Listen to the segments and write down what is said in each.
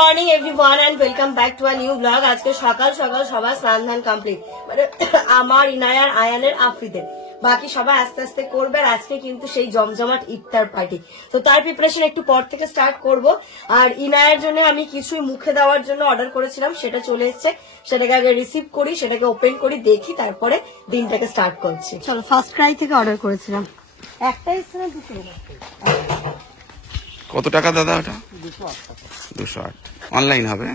Morning everyone and welcome back to a new blog. আজকে সকাল সকাল সবার স্নান ধান কমপ্লিট, মানে আমার, ইনায়ার, আয়ানের, আফ্রিদের, বাকি সবাই আস্তে আস্তে করবে। আর আজকে কিন্তু সেই জমজমাট ইফতার পার্টি, তো তার প্রিপারেশন একটু পর থেকে স্টার্ট করব। আর ইনায়ার জন্য আমি কিছুই মুখে দেওয়ার জন্য অর্ডার করেছিলাম, সেটা চলে এসছে। সেটাকে আগে রিসিভ করি, সেটাকে ওপেন করি, দেখি, তারপরে দিনটাকে স্টার্ট করছি। চলো, ফার্স্ট ক্রাই থেকে অর্ডার করেছিলাম। একটা এসছে না দুটো? কত টাকা দাদা ওটা? 208। অনলাইন হবে?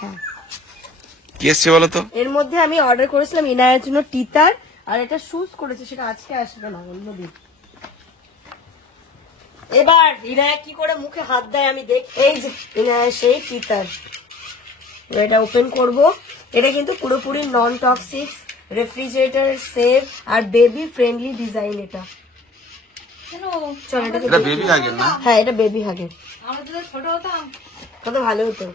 হ্যাঁ। কি এসছে বলো তো? এর মধ্যে আমি অর্ডার করেছিলাম ইনায়ের জন্য টিতার, আর এটা শুজ করেছে, সেটা আজকে আসবে না, অন্যদিন। এবার ইনায়া কি করে মুখে হাত দেয় আমি দেখ। এই যে ইনায়া সেই টিতার, এটা ওপেন করব। এটা কিন্তু পুরোপুরি নন টক্সিক, রেফ্রিজারেটর সেফ আর বেবি ফ্রেন্ডলি ডিজাইন। এটা এটা বেবি হাগের না? হ্যাঁ, এটা বেবি হাগের। কত ভালো হতো।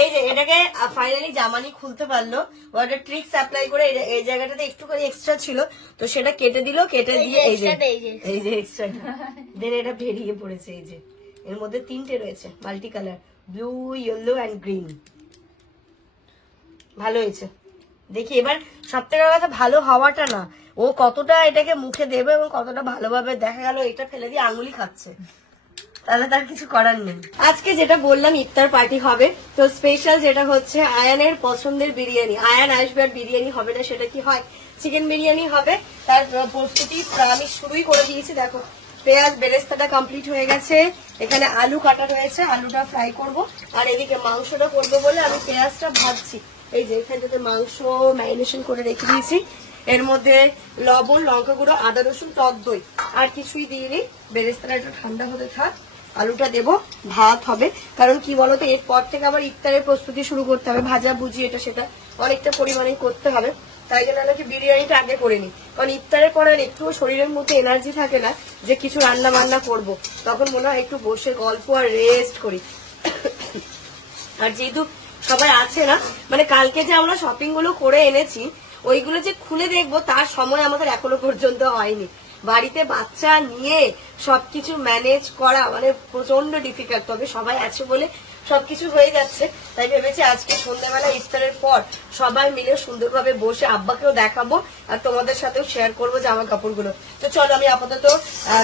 এই যে এটাকে ফাইনালি জামানি খুলতে পারলো, ওটা ট্রিক্স অ্যাপ্লাই করে। এই জায়গাটাতে একটুখানি এক্সট্রা ছিল, তো সেটা কেটে দিল, কেটে দিয়ে এই যে এক্সট্রা দেন এটা বেরিয়ে পড়েছে। এই যে এর মধ্যে তিনটে রয়েছে, multi colour, blue, yellow and green. ভালো হয়েছে। দেখি এবার সব থেকে কথা ভালো হওয়াটা না, ও কতটা এটাকে মুখে দেবে এবং কতটা ভালোভাবে। দেখা গেল এটা ফেলে দিয়ে আঙুলি খাচ্ছে, তাহলে তার কিছু করার নেই। আজকে যেটা বললাম ইফতার পার্টি হবে, তো স্পেশাল যেটা হচ্ছে আয়ানের পছন্দের বিরিয়ানি। আয়ান আসবে আর বিরিয়ানি হবে না, সেটা কি হয়, চিকেন বিরিয়ানি হবে। তার প্রস্তুতি আমি শুরুই করে দিয়েছি। দেখো, পেঁয়াজ বেরেস্তাটা কমপ্লিট হয়ে গেছে, এখানে আলু কাটা রয়েছে, আলুটা ফ্রাই করব। আর এদিকে মাংসটা করবো বলে আমি পেঁয়াজটা ভাজছি। এই যে এখানটাতে মাংস ম্যারিনেশন করে রেখে দিয়েছি, এর মধ্যে লবণ, লঙ্কা গুঁড়ো, আদা রসুন, টক দই, আর কিছুই দিইনি। বেরেস্তাটা একটু ঠান্ডা হতে থাক, আলুটা দেবো, ভাত হবে। কারণ কি বলতো, এরপর থেকে আবার ইফতারের প্রস্তুতি শুরু করতে হবে, ভাজা ভুজি এটা সেটা অনেকটা পরিমাণে করতে হবে। তাই জন্য নাকি বিরিয়ানিটা আগে করে নিই, কারণ ইফতারের পরে আর একটু শরীরের মধ্যে এনার্জি থাকে না যে কিছু রান্না বান্না করব। তখন মনে হয় একটু বসে গল্প আর রেস্ট করি। আর যেহেতু সবাই আছে না, মানে কালকে যে আমরা শপিং গুলো করে এনেছি, ওইগুলো যে খুলে দেখবো তার সময় আমাদের এখনো পর্যন্ত হয়নি। বাড়িতে বাচ্চা নিয়ে সবকিছু ম্যানেজ করা মানে প্রচন্ড ডিফিকাল্ট, তবে সবাই আছে বলে সবকিছু হয়ে যাচ্ছে। তাই ভেবেছি আজকে সন্ধ্যাবেলা ইফতারের পর সবাই মিলে সুন্দরভাবে বসে আব্বাকেও দেখাবো আর তোমাদের সাথেও শেয়ার করবো জামা কাপড়গুলো। তো চলো, আমি আপাতত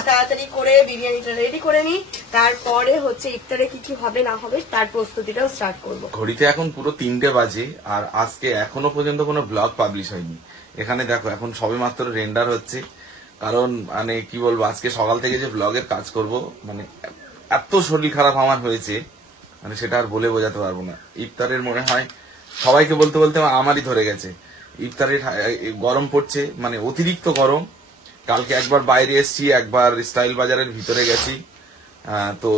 তাড়াতাড়ি করে বিরিয়ানিটা রেডি করে নিই, তারপরে হচ্ছে ইফতারে কি কি হবে না হবে তার প্রস্তুতিটাও স্টার্ট করবো। ঘড়িতে এখন পুরো 3টে বাজে, আর আজকে এখনো পর্যন্ত কোনো ব্লগ পাবলিশ হয়নি। এখানে দেখো এখন সবে মাত্র রেন্ডার হচ্ছে, কারণ মানে কি বলবো, আজকে সকাল থেকে যে ব্লগের কাজ করব, মানে এত শরীর খারাপ আমার হয়েছে, মানে সেটা আর বলে বোঝাতে পারবো না। ইফতারের মনে হয় সবাইকে বলতে বলতে আমারই ধরে গেছে। ইফতারের গরম পড়ছে, মানে অতিরিক্ত গরম। কালকে একবার বাইরে এসছি, একবার স্টাইল বাজারের ভিতরে গেছি, তো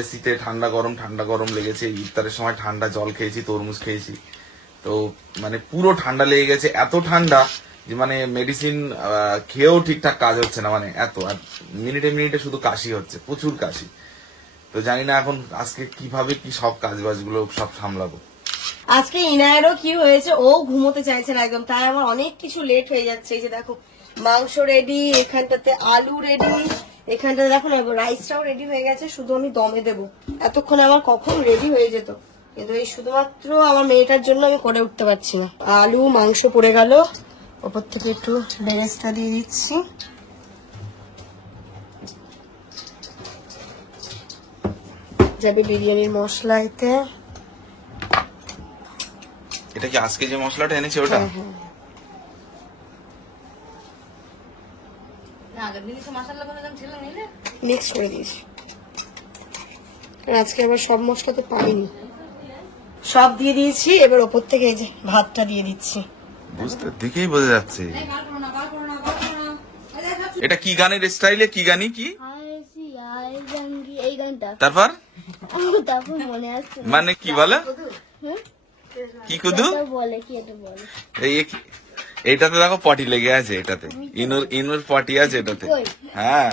এসিতে ঠান্ডা গরম লেগেছে। ইফতারের সময় ঠান্ডা জল খেয়েছি, তরমুজ খেয়েছি, তো মানে পুরো ঠান্ডা লেগে গেছে। এত ঠান্ডা যে মানে মেডিসিন খেয়েও ঠিকঠাক কাজ হচ্ছে না, মানে এত। আর মিনিটে মিনিটে শুধু কাশি হচ্ছে, প্রচুর কাশি। তো জানি না এখন আজকে কিভাবে কি সব কাজ বাজগুলো সব সামলাবো। আজকে ইনায়েরও কি হয়েছে, ও ঘুমোতে চাইছে না একদম, তাই আমার অনেক কিছু লেট হয়ে যাচ্ছে। এই যে দেখো, মাংস রেডি, এখানটাতে আলু রেডি, এখানটাতে দেখো না রাইসটাও রেডি হয়ে গেছে, শুধু আমি দমে দেবো। এতক্ষণ আমার কখন রেডি হয়ে যেত, কিন্তু এই শুধুমাত্র আমার মেয়েটার জন্য আমি করে উঠতে পারছি না। আলু মাংস পড়ে গেল, ওপর থেকে একটু বেরেস্তা দিয়ে দিচ্ছি। যাবে বিরিয়ানির মশলা এতে। এটা কি আজকে যে মশলাটা এনেছে ওটা? মিক্স করে দিস, আজকে আবার সব মশলা তো পাইনি, সব দিয়ে দিয়েছি। এবার ওপর থেকে এই যে ভাতটা দিয়ে দিচ্ছি। বুঝতে দেখেই বোঝা যাচ্ছে। এটা কি গানের স্টাইলে, কি গানি কি? তারপর মনে আসছে মানে কি বলে, কি কুদু এইটাতে দেখো পটি লেগে আছে, এটাতে ইনুর পটি আছে এটাতে। হ্যাঁ,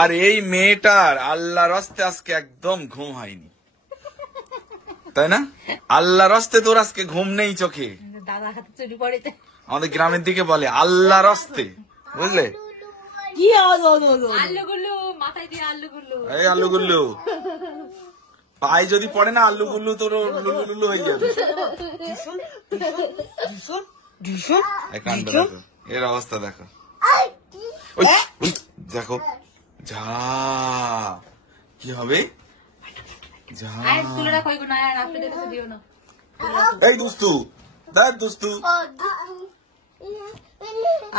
আর এই মেয়েটার আল্লাহর রাস্তে আজকে একদম ঘুম হয়নি, তাই না? আল্লাহর রাস্তে তোর আজকে ঘুম নেই চোখে। আমাদের গ্রামের দিকে বলে আল্লাহর রাস্তে, বুঝলে? এই আলুগুল্লু পায়ে যদি পড়ে না আল্লু গুল্লু তোর লুলু লুলু হয়ে যাবে। এই কাণ্ড দেখো, এর অবস্থা দেখো। ওই, ওই, দেখো যা কি হবে, যা এই দুস্তু দেখ দুস্তু।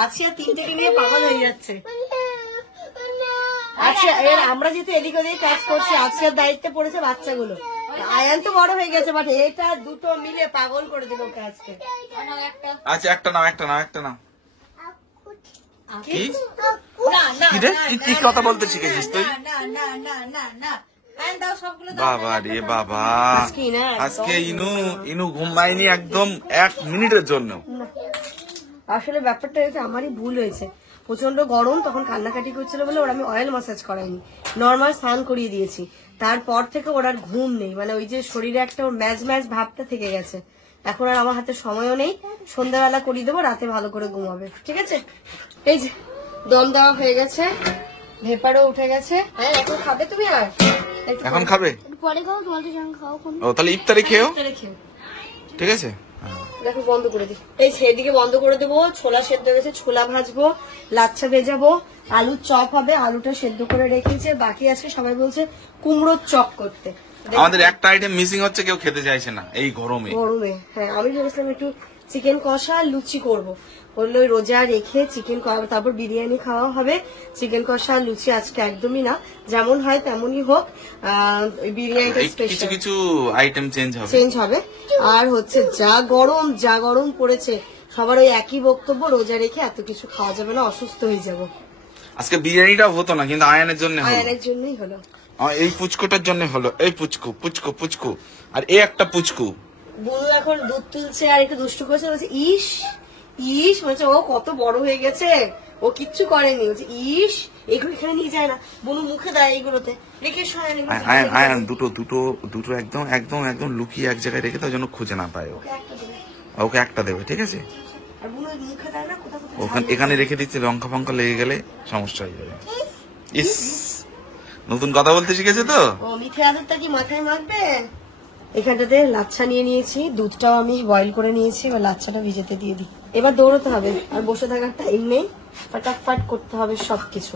আজকে তিনটেকে নিয়ে পাগল হয়ে যাচ্ছে। আচ্ছা এর আমরা যেহেতু এদিক ওদিক কাজ করছি, আজকের দায়িত্বে পড়েছে বাচ্চাগুলো। আয়ান তো বড় হয়ে গেছে, বাট এটা দুটো মিলে পাগল করে দিল ওকে আজকে। আচ্ছা একটা নাও, একটা নাও, একটা নাও। কি কি রে, কি কথা বলতে শিখেছিস তুই? বাবা রে বাবা, আজকে ইনু ঘুমায়নি একদম 1 মিনিটের জন্য। আসলে ব্যাপারটা হচ্ছে আমারই ভুল হয়েছে। প্রচন্ড গরম, তখন কান্নাকাটি করছিল বলে ওরা আমি অয়েল ম্যাসাজ করাইনি, নর্মাল স্নান করিয়ে দিয়েছি। তারপর থেকে ওর আর ঘুম নেই, মানে ওই যে শরীরে একটা ওর ম্যাজ ম্যাজ ভাবটা থেকে গেছে। এখন আর আমার হাতে সময়ও নেই, সন্ধ্যাবেলা করিয়ে দেবো, রাতে ভালো করে ঘুমাবে। ঠিক আছে, এই যে দম দেওয়া হয়ে গেছে, ভেপারও উঠে গেছে। হ্যাঁ এখন খাবে তুমি? আর এখন খাবে? পরে খাও, তোমাদের সঙ্গে খাও। ও তাহলে ইফতারে খেও, খেও। ঠিক আছে। দেখো বন্ধ করে দিই, এই সেদিকে বন্ধ করে দেবো। ছোলা সেদ্ধ হয়েছে, ছোলা ভাজবো, লাচ্ছা ভেজাবো, আলুর চপ হবে, আলুটা সেদ্ধ করে রেখেছে। বাকি আছে সবাই বলছে কুমড়োর চপ করতে। আমাদের একটা আইটেম মিসিং হচ্ছে, কেউ খেতে চাইছে না এই গরমে। গরমে হ্যাঁ, আমি ভেবেছিলাম একটু চিকেন কষা আর লুচি করবো। বললো রোজা রেখে চিকেন, তারপর বিরিয়ানি খাওয়া হবে। চিকেন কষা আর লুচি আজকে একদমই না, যেমন হয় তেমনই হোক। বিরিয়ানিটা কিছু স্পেশাল কিছু আইটেম চেঞ্জ হবে। আর হচ্ছে যা গরম পড়েছে, সবার ওই একই বক্তব্য, রোজা রেখে এত কিছু খাওয়া যাবে না, অসুস্থ হয়ে যাবো। আজকে বিরিয়ানিটা হতো না, কিন্তু আয়ানের জন্য হলো। আয়ানের জন্যই হলো, এই পুচকুটার জন্য হলো। এই পুচকু পুচকু পুচকু, আর এই একটা পুচকু। বুনু এখন দুধ তুলছে আর একটু দুষ্টু করছে, বলছে ইস ইস, বলছে ও কত বড় হয়ে গেছে, ও কিচ্ছু করেনি। বলছে ইস, এগুলো এখানে নিয়ে যায় না, বুনু মুখে দেয় এগুলোতে, রেখে আয়ান দুটো দুটো দুটো একদম একদম একদম লুকিয়ে এক জায়গায় রেখে দাও, যেন খুঁজে না পায়। ওকে একটা দেবে, ঠিক আছে। আর বুনু মুখে দেয় না, কোথাও ওখানে এখানে রেখে দিচ্ছে, লঙ্কা ফঙ্কা লেগে গেলে সমস্যা হয়ে যাবে। ইস, নতুন কথা বলতে শিখেছে তো। ও মিঠে আদরটা কি মাথায় মাখবে। এখানটাতে লাচ্ছা নিয়ে নিয়েছি, দুধটাও আমি বয়েল করে নিয়েছি, এবার লাচ্ছাটা ভিজেতে দিয়ে দিই। এবার দৌড়তে হবে, আর বসে থাকার টাইম নেই, ফটাফট করতে হবে সবকিছু।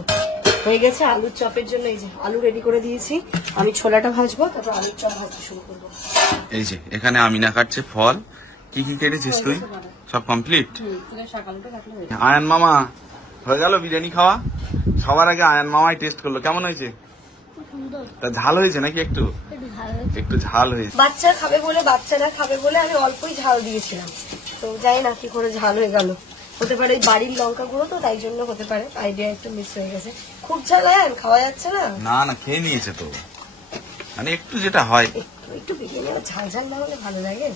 হয়ে গেছে আলুর চপের জন্য, এই যে আলু রেডি করে দিয়েছি, আমি ছোলাটা ভাজবো, তারপর আলুর চপ ভাজতে শুরু করবো। এই যে এখানে আমিনা কাটছে ফল। কি কি কেটেছিস তুই? সব কমপ্লিট? আয়ান মামা হয়ে গেল বিরিয়ানি খাওয়া। সবার আগে আয়ান মামাই টেস্ট করলো, কেমন হয়েছে? তা ঝাল হয়েছে নাকি? একটু একটু ঝাল হয়েছে। বাচ্চা খাবে বলে আমি অল্পই ঝাল দিয়েছিলাম, তো যাই না কি করে ঝাল হয়ে গেল। হতে পারে বাড়ির লঙ্কা গুঁড়ো তো, তাই জন্য হতে পারে, আইডিয়া একটু মিস হয়ে গেছে। খুব ঝাল খাওয়া যাচ্ছে না। না না, খেয়ে নিয়েছে তো, মানে একটু যেটা হয়। একটু বিরিয়ানি ঝাল ঝাল না হলে ভালো লাগে।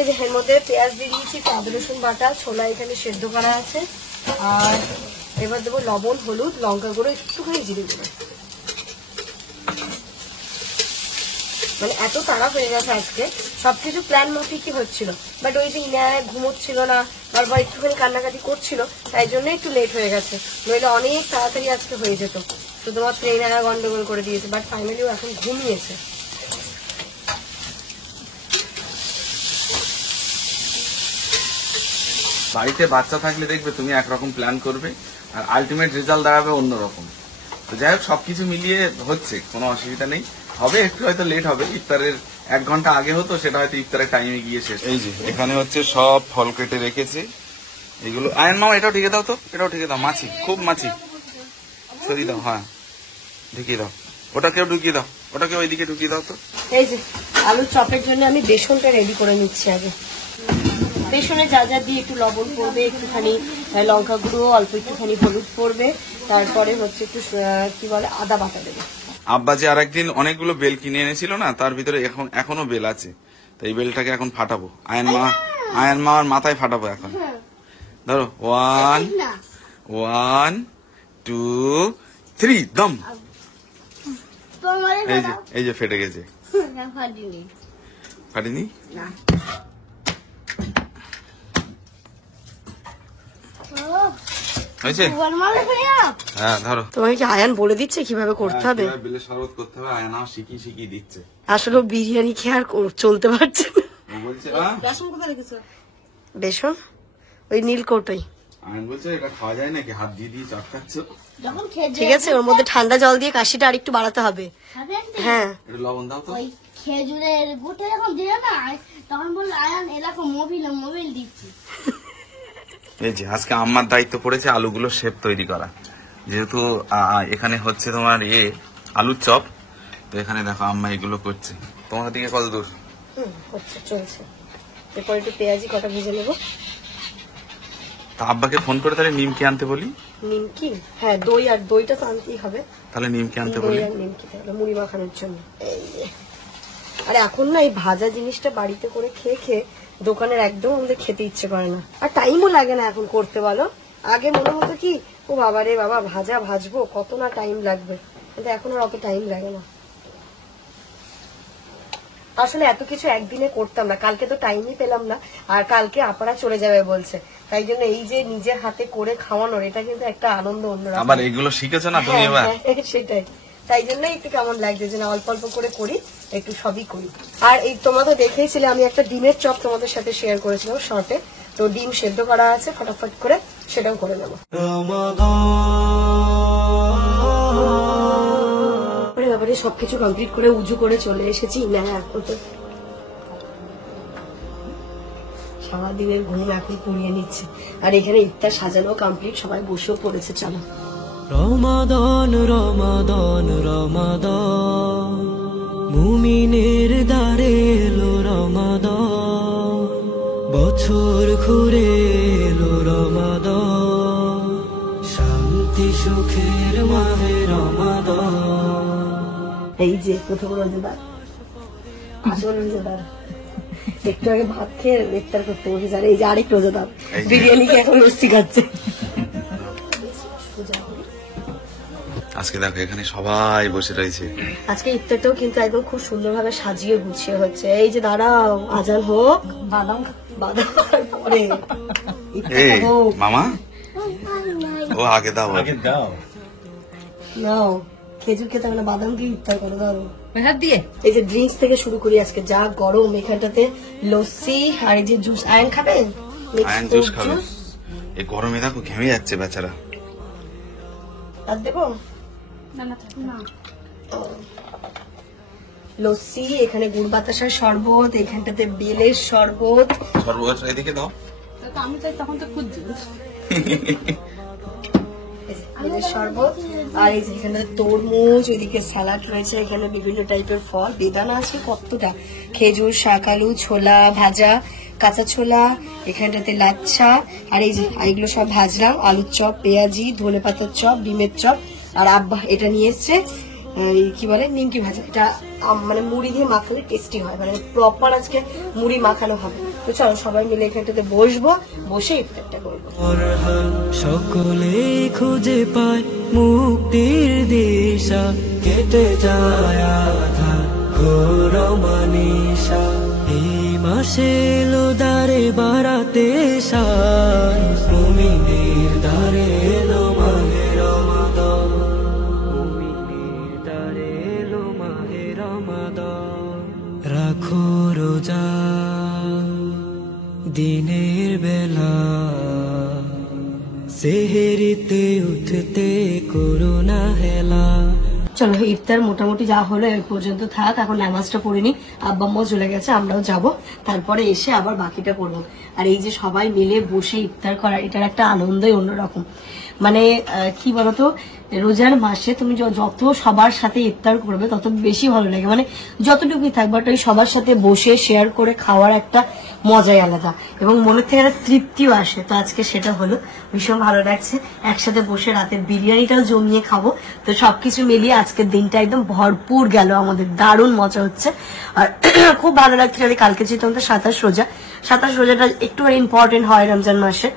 এই যে এর মধ্যে পেঁয়াজ দিয়ে দিয়েছি, আদা রসুন বাটা, ছোলা এখানে সেদ্ধ করা আছে, আর এবার দেবো লবণ, হলুদ, লঙ্কা গুঁড়ো, একটুখানি জিরে গুঁড়ো। মানে এত তাড়া হয়ে গেছে আজকে, সবকিছু প্ল্যান মাফিকই হচ্ছিল, বাট ওই যে ইনায় ঘুমোচ্ছিল না, বারবার একটুখানি কান্নাকাটি করছিল, তাই জন্য একটু লেট হয়ে গেছে, নইলে অনেক তাড়াতাড়ি আজকে হয়ে যেত। শুধুমাত্র ইনায়া গন্ডগোল করে দিয়েছে, বাট ফাইনালি ও এখন ঘুমিয়েছে। বাড়িতে বাচ্চা থাকলে দেখবে তুমি একরকম প্ল্যান করবে, আর আলটিমেট রেজাল্ট দাঁড়াবে অন্যরকম। তো যাই হোক, সবকিছু মিলিয়ে হচ্ছে, কোনো অসুবিধা নেই। হবে একটু হয়তো লেট হবে, ইফতারের 1 ঘন্টা আগে হতো, সেটা হয়তো ইফতারের টাইমে গিয়ে শেষ। এই যে এখানে হচ্ছে সব ফল কেটে রেখেছে এগুলো। আয়ন মামা এটাও ঢেকে দাও তো, এটাও ঢেকে দাও, মাছি খুব মাছি, সরিয়ে দাও। হ্যাঁ ঢুকিয়ে দাও, ওটাকেও ঢুকিয়ে দাও, ওটাকে ওইদিকে ঢুকিয়ে দাও তো। এই যে আলুর চপের জন্য আমি বেসনটা রেডি করে নিচ্ছি আগে। বেসনে যা যা দিয়ে, একটু লবণ পড়বে, একটুখানি লঙ্কা গুঁড়ো, অল্প একটুখানি হলুদ পড়বে, তারপরে হচ্ছে একটু কি বলে আদা বাটা দেবে। আব্বা যে আরেকদিন অনেকগুলো বেল কিনে এনেছিল না, তার ভিতরে এখনো বেল আছে, তো এই বেলটাকে এখন ফাটাবো। আয়ন মামার মাথায় ফাটাবো এখন। ধরো 1 2 3 দম। এই যে ফেটে গেছে। ফাটেনি? হয়েছে? হ্যাঁ ধরো। তোমাকে কি আয়ান বলে দিচ্ছে কিভাবে করতে হবে? বেলের শরবত করতে হবে, আয়না শিখিয়ে দিচ্ছে। আসলে বিরিয়ানি খেয়ে আর চলতে পারছে না। ও বলছে বেসন ওই নীল কৌটোই। আয়ন বলছে এটা খাওয়া যায় নাকি, হাত দিয়ে চটকাচ্ছ। ঠিক আছে, ওর মধ্যে ঠান্ডা জল দিয়ে কাশিটা আরেকটু বাড়াতে হবে। হ্যাঁ একটু লবণ দাও তো। ওই খেজুরের গুটে যখন দিলে না, তখন বললো আয়ান এরকম মোবিল দিচ্ছি। এই যে আজকে আমার দায়িত্ব পড়েছে আলুগুলো শেপ তৈরি করা, যেহেতু এখানে হচ্ছে তোমার আলুর চপ, তো এখানে দেখো আম্মা এগুলো করছে। তোমার দিকে কত দূর? হচ্ছে, চলছে। এরপর একটু পেঁয়াজি কটা ভেজে নেবো। তা আব্বাকে ফোন করে তাহলে নিমকি আনতে বলি। নিমকি? হ্যাঁ, দই আর দইটা তো আনতেই হবে। তাহলে নিমকি আনতে দই বলি। আর নিমকি তাহলে মুড়ি মাখানোর জন্য। এই যে, আরে এখন না এই ভাজা জিনিসটা বাড়িতে করে খেয়ে খেয়ে দোকানের একদম আমাদের খেতে ইচ্ছে করে না, আর টাইমও লাগে না এখন করতে। বলো, আগে মনে হতো কি ও বাবা রে বাবা ভাজা ভাজবো কত না টাইম লাগবে, কিন্তু এখন আর অত টাইম লাগে না। আসলে এত কিছু একদিনে করতাম না, কালকে তো টাইমই পেলাম না, আর কালকে আপারা চলে যাবে বলছে, তাই জন্য এই যে নিজের হাতে করে খাওয়ানোর এটা কিন্তু একটা আনন্দ অন্যরকম। আবার এগুলো শিখেছো না তুমি এবার? সেটাই, তাই জন্যই একটু কেমন লাগছে যে না অল্প অল্প করে করি, একটু সবই করি। আর এই তোমরা তো দেখেইছিলে আমি একটা ডিমের চপ তোমাদের সাথে শেয়ার করেছিলাম শর্টে, তো ডিম সেদ্ধ করা আছে, ফটাফট করে সেটাও করে নেবো। ব্যাপারে সবকিছু কমপ্লিট করে উজু করে চলে এসেছি না, এখন তো সারাদিনের ঘুম এখন পুড়িয়ে নিচ্ছে, আর এখানে ইফতার সাজানো কমপ্লিট, সবাই বসেও পড়েছে। চলো। রমাদান রমাদান রমাদান, মুমিনের দ্বারে এলো রমাদান, বছর ঘুরে এলো রমাদান, শান্তি সুখের মাহে রমাদান। এই যে প্রথম রোজাদার, আসল রোজাদার, একটু আগে ভাত খেয়ে ইফতার করতে বসেছে, আর এই যে আরেক রোজাদার বিরিয়ানি খেয়ে এখন লস্যি খাচ্ছে। আজকে দেখো এখানে সবাই বসে রয়েছে। আজকে ইফতারটাও কিন্তু একদম খুব সুন্দরভাবে সাজিয়ে গুছিয়ে হচ্ছে। এই যে দাঁড়াও, আজান হোক, বাদাম বাদাম পরে এই মামা, ও আগে দাও নাও, খেজুর খেতে হবে না, বাদাম দিয়ে ইফতার করো। দাও দিয়ে এই যে ড্রিঙ্কস থেকে শুরু করি, আজকে যা গরম, এখানটাতে লস্যি আর এই যে জুস। আয়ন খাবে? আয়ন জুস খাবে। এই গরমে দেখো ঘেমে যাচ্ছে বেচারা। আর দেবো লস্যি, এখানে গুড় বাতাসার শরবত, এখানটাতে বেলের শরবত। শরবত এদিকে দাও। আমি চাই তখন তো খুঁজছি। বেলের শরবত, আর এই যে এখানে তরমুজ, ওইদিকে স্যালাড রয়েছে, এখানে বিভিন্ন টাইপের ফল, বেদানা আছে কতটা, খেজুর, শাকালু, ছোলা ভাজা, কাঁচা ছোলা, এখানটাতে লাচ্ছা, আর এই যে এগুলো সব ভাজলাম, আলুর চপ, পেঁয়াজি, ধনে পাতার চপ, ডিমের চপ, আর আব্বা এটা নিয়ে এসছে কি বলে নিমকি ভাজা। এটা মানে মুড়ি দিয়ে মাখালে টেস্টি হয়, মানে প্রপার আজকে মুড়ি মাখানো হবে। তো চলো সবাই মিলে এখানটাতে বসবো, বসে ইফতারটা করবো। সকলে খুঁজে পায় মুক্তির দিশা, কেটে যায় আধার ঘোর মানিসা, এই মাসে এলো দ্বারে বাড়াতে শান, মুমিনের দ্বারে এলো মাহে রমাদান, মুমিনের দ্বারে এলো মাহে রমাদান। রাখো রোজা দিনের বেলা, সেহেরিতে উঠতে করোনা হেলা। চলো ইফতার মোটামুটি যা হলো এর পর্যন্ত থাক, এখন নামাজটা পড়ে নি, আব্বা আম্মাও চলে গেছে, আমরাও যাব, তারপরে এসে আবার বাকিটা করবো। আর এই যে সবাই মিলে বসে ইফতার করা, এটার একটা আনন্দই অন্যরকম। মানে কি বলতো, রোজার মাসে তুমি যত সবার সাথে ইফতার করবে তত বেশি ভালো লাগে, মানে যতটুকুই থাক, বাট ওই সবার সাথে বসে শেয়ার করে খাওয়ার একটা মজাই আলাদা, এবং মনের থেকে একটা তৃপ্তিও আসে। তো আজকে সেটা হলো, ভীষণ ভালো লাগছে, একসাথে বসে রাতের বিরিয়ানিটাও জমিয়ে খাবো। তো সবকিছু মিলিয়ে আজকের দিনটা একদম ভরপুর গেল আমাদের, দারুণ মজা হচ্ছে। আর খুব ভালো লাগছে। যদি কালকে যেতাম তো 27 রোজা, 27 রোজাটা একটু ইম্পর্টেন্ট হয় রমজান মাসে,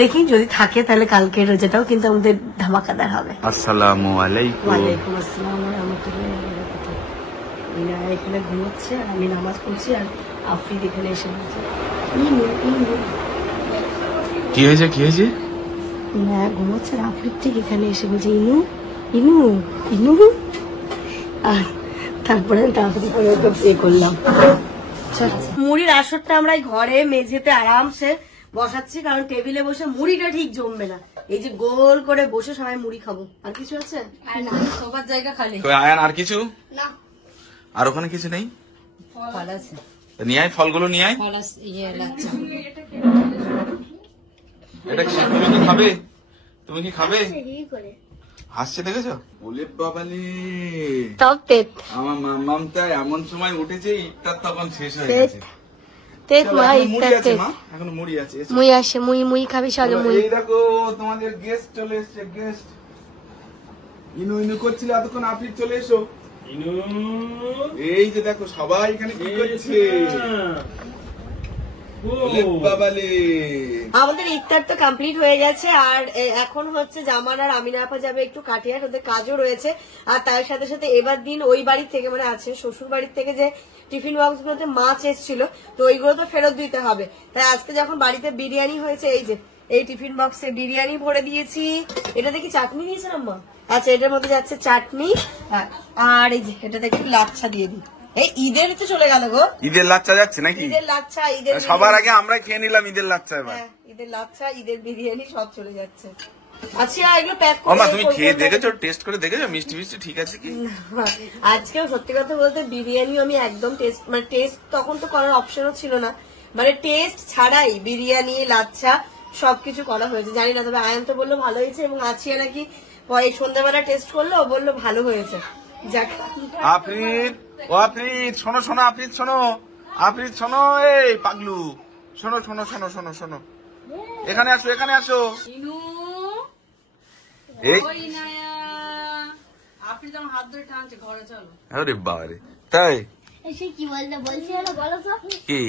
দেখি যদি থাকে তাহলে কালকের রোজাটাও কিন্তু আমাদের ধামাকাদার হবে। আসসালামু আলাইকুম। ওয়ালাইকুম আসসালাম ওয়া রাহমাতুল্লাহি ওয়া বারাকাতুহু। ইনারা এখানে ঘুমোচ্ছে আর আমি নামাজ পড়ছি, আর আফরিদ এখানে এসে বলছে কি হয়েছে কি হয়েছে? না ঘুমোচ্ছে, আফরিদ ঠিক এখানে এসে বলছে ইনু ইনু ইনু, আর তারপরে আমি তাড়াতাড়ি করে ওকে এ করলাম। মুড়ির আসরটা আমরা এই ঘরে মেঝেতে আরামসে বসাচ্ছি, কারণ টেবিলে বসে মুড়িটা ঠিক জমবে না। এই যে গোল করে বসে সবাই মুড়ি খাবো। আর কিছু আছে? সবার জায়গা খালি। আয়ান আর কিছু? না আর ওখানে কিছু নেই? ফল আছে, নিয়ে আয়, ফলগুলো নিয়ে আয়। ফল আছে, লাচ্ছা। এটা কি তুমি কি খাবে? তুমি কি খাবে? এই করে হাসছে দেখেছো? ওলে বাবালে, তাও তেত আমার মামটা এমন সময় উঠেছে ইফতার তখন শেষ হয়ে তেত গেছে। তেত চলো, মা এখনো মুড়ি ইফতার আছে তেত মা, এখনো মুড়ি আছে। এসো। মুই আসে মুই খাবি চলো মুই। এই দেখো তোমাদের গেস্ট চলে এসেছে, গেস্ট। ইনু ইনু করছিল এতক্ষণ, আপনি চলে এসো। ইনু, এই যে দেখো সবাই এখানে কি করছে। ওলে বাবালে, আমাদের ইফতার তো কমপ্লিট হয়ে গেছে, আর এখন হচ্ছে জামান আর আমিনা আপা যাবে একটু কাটিয়ার, ওদের কাজও রয়েছে। আর তার সাথে সাথে এবার দিন ওই বাড়ি থেকে মানে আছে শ্বশুর বাড়ির থেকে যে টিফিন বক্স গুলোতে মাছ এসেছিল, তো ওইগুলো তো ফেরত দিতে হবে। তাই আজকে যখন বাড়িতে বিরিয়ানি হয়েছে, এই যে এই টিফিন বক্সে বিরিয়ানি ভরে দিয়েছি। এটা দেখি চাটনি দিয়েছেন আম্মা? আচ্ছা, এটার মধ্যে যাচ্ছে চাটনি, আর এই যে এটাতে একটু লাচ্ছা দিয়ে দিই। এই ঈদের তো চলে গেল গো, ঈদের লাচ্চা যাচ্ছে নাকি? ঈদের লাচ্ছা, ঈদের সবার আগে আমরা খেয়ে নিলাম ঈদের লাচ্চা। এবার হ্যাঁ, ঈদের লাচ্ছা, ঈদের বিরিয়ানি সব চলে যাচ্ছে। আচ্ছা, এগুলো প্যাক করে ওমা তুমি খেয়ে দেখেছো, টেস্ট করে দেখেছো মিষ্টি মিষ্টি ঠিক আছে কি? আজকেও সত্যি কথা বলতে বিরিয়ানি আমি একদম টেস্ট তখন তো করার অপশনও ছিল না, মানে টেস্ট ছাড়াই বিরিয়ানি লাচ্ছা সবকিছু করা হয়েছে। জানি না, তবে আয়ান তো বললো ভালো হয়েছে, এবং আছিয়া নাকি এই সন্ধ্যাবেলা টেস্ট করলো, ও বললো ভালো হয়েছে। যাক, আফরিদ, ও আফরিদ শোনো শোনো, আফরিদ শোনো, আফরিদ শোনো, এই পাগলু শোনো শোনো শোনো শোনো শোনো, এখানে আসো, এখানে আসো। ইনু, এই ওই নায়া, আপনি তো আমার হাত ধরে টানছে, ঘরে চলো। আরে বাবারে, তাই এসে কি বলতে বলছি না, বলো তো। কি?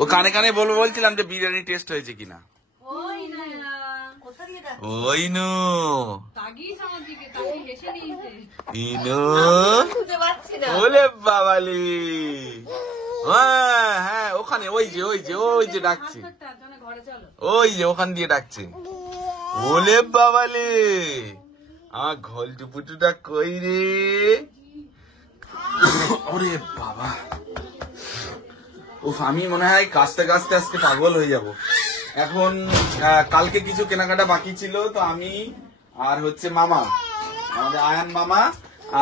ও কানে কানে বলছিলাম যে বিরিয়ানি টেস্ট হয়েছে কিনা। ওই নায়া, কোথা দিয়ে দেখ? ওই নু তাগিস আমার দিকে, তাগি হেসে নিয়েছে। ইনু, খুঁজে পাচ্ছি না। ওলে বাবালি, হ্যাঁ হ্যাঁ ওখানে, ওই যে ওই যে ওই যে ডাকছে, তার জন্য ঘরে চলো। ওই যে ওখান দিয়ে ডাকছে। ওলে বাবালে, আমার ঘলটু পুটুটা কই রে? ওরে বাবা, উফ, আমি মনে হয় কাঁচতে কাঁচতে আজকে পাগল হয়ে যাব। এখন কালকে কিছু কেনাকাটা বাকি ছিল, তো আমি আর হচ্ছে মামা, আমাদের আয়ান মামা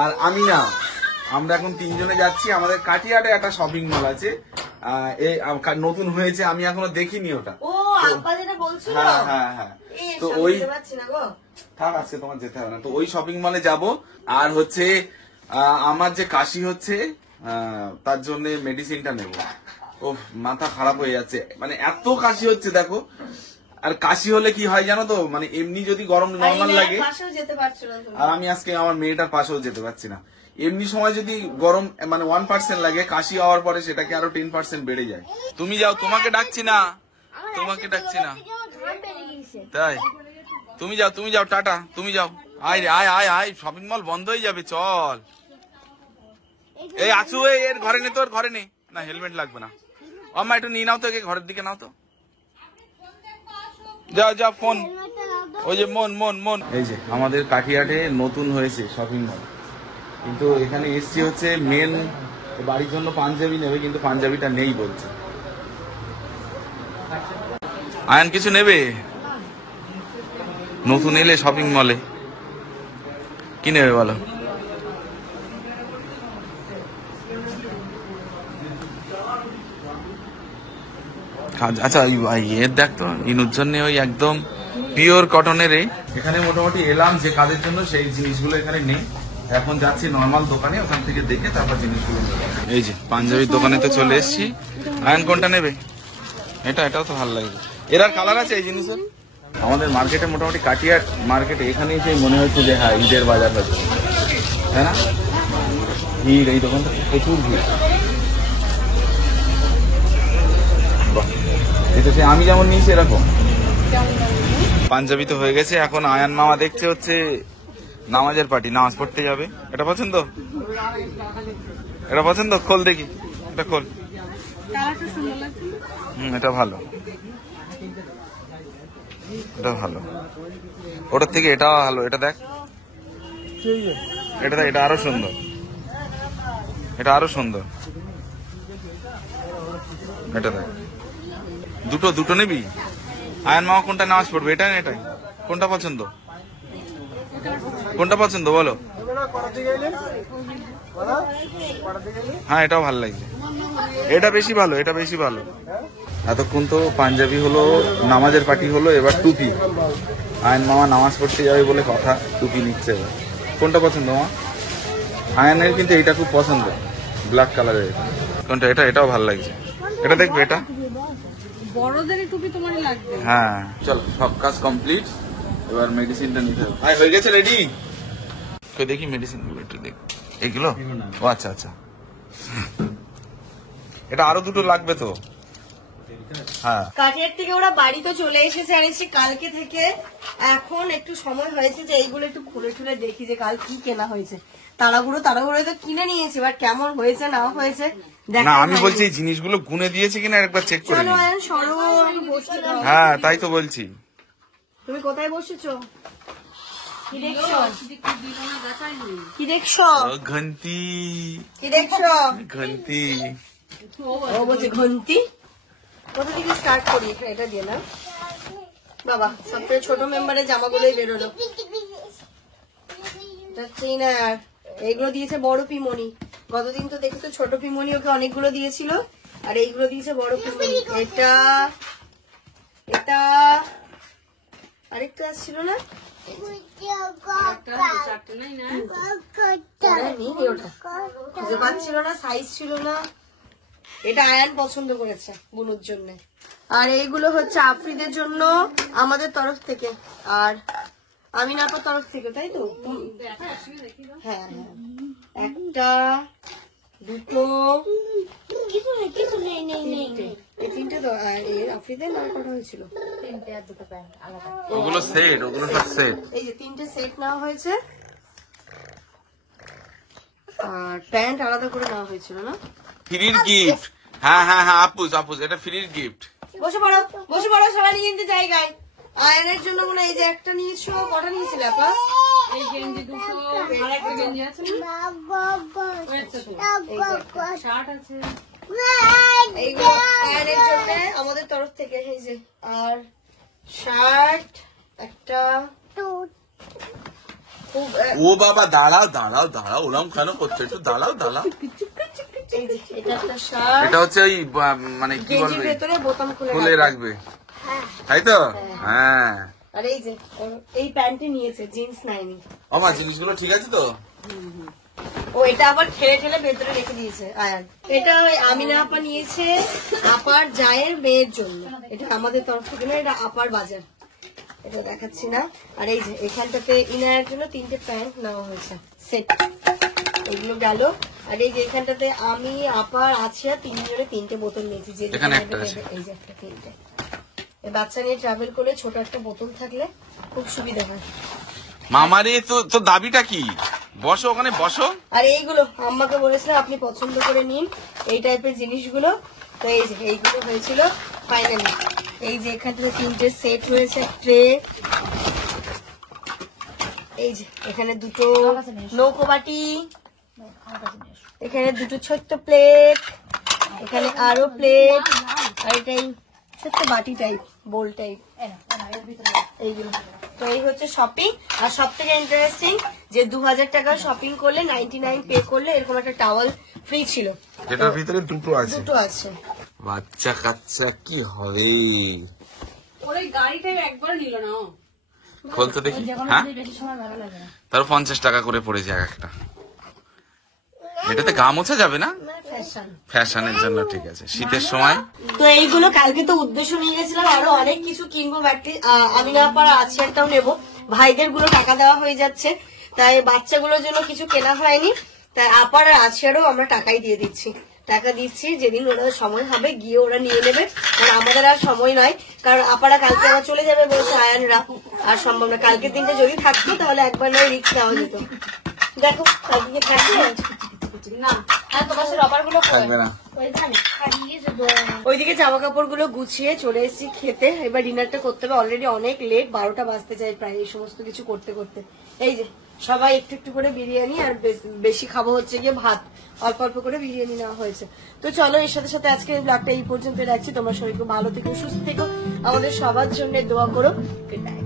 আর আমি না, আমরা এখন তিনজনে যাচ্ছি। আমাদের কাটিয়াটে একটা শপিং মল আছে, নতুন হয়েছে, আমি এখনো দেখিনি ওটা। ও আপা যেটা বলছিল, হ্যাঁ হ্যাঁ হ্যাঁ, এই তো সামনে ওই যেতে পারছি না গো। থাক, আজকে তোমার যেতে হবে না। তো ওই শপিং মলে যাব, আর হচ্ছে আমার যে কাশি হচ্ছে তার জন্য মেডিসিনটা নেব। ও মাথা খারাপ হয়ে যাচ্ছে, মানে এত কাশি হচ্ছে দেখো। আর কাশি হলে কি হয় জানো তো, মানে এমনি যদি গরম নর্মাল লাগে, পাশেও যেতে পারছো না তুমি। আর আমি আজকে আমার মেয়েটার পাশেও যেতে পারছি না। এমনি সময় যদি গরম মানে 1% লাগে, কাশি হওয়ার পরে সেটাকে আরো 10% বেড়ে যায়। তুমি যাও, তোমাকে ডাকছি না, তোমাকে ডাকছি না, ঘাম বেড়ে গিয়েছে। তাই তুমি যাও, তুমি যাও, টাটা, তুমি যাও। আয় রে, আয় আয় আয়, শপিং মল বন্ধ হয়ে যাবে, চল। এই আছু, এর ঘরে নে, তোর ঘরে নে, না হেলমেট লাগবে না। আম্মা একটু নিয়ে নাও তো, একে ঘরের দিকে নাও তো, যাও যাও, ফোন, ওই যে মন মন মন। এই যে আমাদের কাঠিয়াটে নতুন হয়েছে শপিং মল, কিন্তু এখানে এসছি হচ্ছে মেন বাড়ির জন্য পাঞ্জাবি নেবে, কিন্তু পাঞ্জাবিটা নেই বলছে। আয়ন কিছু নেবে? নতুন এলে শপিং মলে, কি নেবে বলো? আচ্ছা, এর দেখ তো, ইনুর জন্য ওই একদম পিওর কটনের। এখানে মোটামুটি এলাম যে কাজের জন্য, সেই জিনিসগুলো এখানে নেই। এখন যাচ্ছি নর্মাল দোকানে, ওখান থেকে দেখে তারপর জিনিসগুলো নেবো। এই যে পাঞ্জাবির দোকানে তো চলে এসেছি। আয়ন কোনটা নেবে? এটাও তো ভালো লাগবে। এর আর কালার আছে এই জিনিসের? আমাদের মার্কেটে মোটামুটি কাটিয়ার মার্কেটে এখানে এসে মনে হচ্ছে যে হ্যাঁ ঈদের বাজার হচ্ছে, তাই না? ভিড়, এই দোকানটা প্রচুর ভিড়। এটা সে আমি যেমন নিয়েছি এরকম। পাঞ্জাবি তো হয়ে গেছে, এখন আয়ান মামা দেখছে হচ্ছে নামাজের পার্টি, নামাজ পড়তে যাবে। এটা পছন্দ? এটা পছন্দ? খোল দেখি, এটা খোল। এটা ভালো। এটা ভালো, ওটার থেকে এটাও ভালো। এটা দেখ, এটা দেখ, এটা আরো সুন্দর, এটা আরো সুন্দর। এটা দেখ, দুটো দুটো নিবি? আয়ন মামা কোনটা নামাজ পড়বে, এটা না এটাই? কোনটা পছন্দ, কোনটা পছন্দ বলো? হ্যাঁ এটাও ভালো লাগছে, এটা বেশি ভালো, এটা বেশি ভালো। এতক্ষণ তো পাঞ্জাবি হলো, নামাজের পার্টি হলো, এবার টুপি। আয়ন মামা নামাজ পড়তে যাবে বলে কথা, টুপি নিচ্ছে এবার। কোনটা পছন্দ মা? আয়নের কিন্তু এটা খুব পছন্দ, ব্ল্যাক কালারের। কোনটা? এটা, এটাও ভালো লাগছে। এটা দেখবে, এটা বড়দের টুপি তোমারই লাগবে। হ্যাঁ। চলো, সব কাজ কমপ্লিট, এবার মেডিসিনটা নিতে হবে। আয়, হয়ে গেছে রেডি? দেখি মেডিসিন গুলো একটু দেখ। এগুলো? ও আচ্ছা আচ্ছা, এটা আরো দুটো লাগবে তো। হ্যাঁ, কাঠিয়ার থেকে ওরা বাড়িতে চলে এসেছে, আর এসে কালকে থেকে এখন একটু সময় হয়েছে যে এইগুলো একটু খুলে খুলে দেখি যে কাল কি কেনা হয়েছে। তাড়াহুড়ো তো কিনে নিয়েছি, এবার কেমন হয়েছে না হয়েছে না আমি বলছি এই জিনিসগুলো গুনে দিয়েছে কিনা একবার চেক করে চলো নিই। আয়ন, সরো, আমি বসছিলাম। হ্যাঁ তাই তো বলছি। তুমি কোথায় বসেছো? কি দেখছো? কি দেখছো? ঘন্টি, কি দেখছো? ঘন্টি। ও বলছে ঘন্টি। কোথা থেকে স্টার্ট করি? এটা দিয়ে না বাবা, সবথেকে ছোট মেম্বারের জামাগুলোই বেরোলো। আর এইগুলো দিয়েছে বড় পিমনি। গতদিন তো দেখেছো ছোট পিমনি ওকে অনেকগুলো দিয়েছিল, আর এইগুলো দিয়েছে বড় পিমনি। এটা এটা আরেকটা আসছিল না, খুঁজে পাচ্ছিল না, সাইজ ছিল না। এটা আয়ান পছন্দ করেছে বুনুর জন্য, আর এইগুলো হচ্ছে আফ্রিদের জন্য আমাদের তরফ থেকে, আর আমিনাপার তরফ থেকে, তাই তো? হ্যাঁ হ্যাঁ, একটা দুটো তিনটে, এই তিনটে তো। আর এই আফ্রিদের না কটা হয়েছিল? ওগুলো সেট, ওগুলো সব সেট। এই যে তিনটে সেট নেওয়া হয়েছে, আর প্যান্ট আলাদা করে নেওয়া হয়েছিল না? ফ্রির গিফট। হ্যাঁ হ্যাঁ হ্যাঁ, আপুস আপুস, এটা ফ্রির গিফট। বসে পড়ো সবাই নিয়ে জায়গায়। আয়নের জন্য মনে হয় এই যে একটা নিয়েছো, কটা নিয়েছিলে আপা? এই গেঞ্জি দুটো, আর একটা গেঞ্জি আছে না? শার্ট আছে। এইগুলো আয়নের জন্য আমাদের তরফ থেকে, এই যে। আর শার্ট একটা, খুব ও বাবা, দাঁড়াও দাঁড়াও দাঁড়াও, ওরম কেন করছো? একটু দাঁড়াও দাঁড়াও। এই যে এটা একটা শার্ট, এটা হচ্ছে ওই মানে কি গেঞ্জির বলবে, ভেতরে বোতাম খুলে রাখবে, তাই তো? হ্যাঁ। আর এই যে এই প্যান্টটি নিয়েছে, জিন্স নাইনি। আমার জিনিসগুলো ঠিক আছে তো? ও এটা আবার ঠেলে ভেতরে রেখে দিয়েছে আয়ান। এটা ওই আমিনা আপা নিয়েছে আপার জায়ের মেয়ের জন্য, এটা আমাদের তরফ থেকে না, এটা আপার বাজার, এটা দেখাচ্ছি না। আর এই যে এখানটাতে ইনারের জন্য তিনটে প্যান্ট নেওয়া হয়েছে সেট, এগুলো গেল। আর এই যে এখানটাতে আমি আপার আছিয়া তিনজনে তিনটে বোতল নিয়েছি, যে এখানে একটা আছে। এই যে একটা তিনটে। এই বাচ্চা নিয়ে ট্রাভেল করলে ছোট একটা বোতল থাকলে খুব সুবিধা হয়। মামারে তো দাবিটা কি? বসো ওখানে, বসো। আর এইগুলো আম্মাকে বলেছিলাম আপনি পছন্দ করে নিন এই টাইপের জিনিসগুলো, তো এই যে এইগুলো হয়েছিল ফাইনালি। এই যে এখানটাতে তিনটে সেট রয়েছে, ট্রে, এই যে এখানে দুটো নৌকোবাটি, এখানে দুটো ছোট্ট প্লেট, এখানে আরো প্লেট, আর এটাই ছোট্ট বাটি টাইপ, বোল টাইপ, এইগুলো। তো এই হচ্ছে শপিং। আর সব থেকে ইন্টারেস্টিং যে 2000 টাকার শপিং করলে 99 পে করলে এরকম একটা টাওয়াল ফ্রি ছিল, এটার ভিতরে দুটো আছে। দুটো আছে। বাচ্চা কাচ্চা কি হবে? ওর এই গাড়িটাই একবার নিল না ও। খোলতে দেখি। হ্যাঁ, তার 50 টাকা করে পড়েছে এক একটা। এটাতে গা মোছা যাবে না? ফ্যাশন, ফ্যাশনের জন্য ঠিক আছে, শীতের সময়। তো এইগুলো কালকে তো উদ্দেশ্য নিয়ে গেছিলাম আরো অনেক কিছু কিনবো, আমি না পারা আছিয়ারটাও নেবো। ভাইদের গুলো টাকা দেওয়া হয়ে যাচ্ছে, তাই বাচ্চাগুলোর জন্য কিছু কেনা হয়নি, তাই আপার আর আছিয়ারও আমরা টাকাই দিয়ে দিচ্ছি। টাকা দিচ্ছি, যেদিন ওরা সময় হবে গিয়ে ওরা নিয়ে নেবে, কারণ আমাদের আর সময় নয়, কারণ আপারা কালকে আবার চলে যাবে বলছে আয়ানরা, আর সম্ভব না। কালকের দিনটা যদি থাকতো তাহলে একবার নয় রিক্স নেওয়া যেত। দেখো কালকে থাকবে না, আর তোমার রবার গুলো থাকবে না। ওইখানে হারিয়ে গেছে দোকানে। ওইদিকে জামা কাপড় গুলো গুছিয়ে চলে এসেছি খেতে। এবার ডিনারটা করতে হবে, অলরেডি অনেক লেট, 12টা বাজতে চাই প্রায় এই সমস্ত কিছু করতে করতে। এই যে সবাই একটু একটু করে বিরিয়ানি, আর বেশি খাবো হচ্ছে গিয়ে ভাত, অল্প অল্প করে বিরিয়ানি নেওয়া হয়েছে। তো চলো, এর সাথে সাথে আজকে ব্লগটা এই পর্যন্ত রাখছি। তোমরা সবাই খুব ভালো থেকো, সুস্থ থেকো, আমাদের সবার জন্য দোয়া করো। Good night.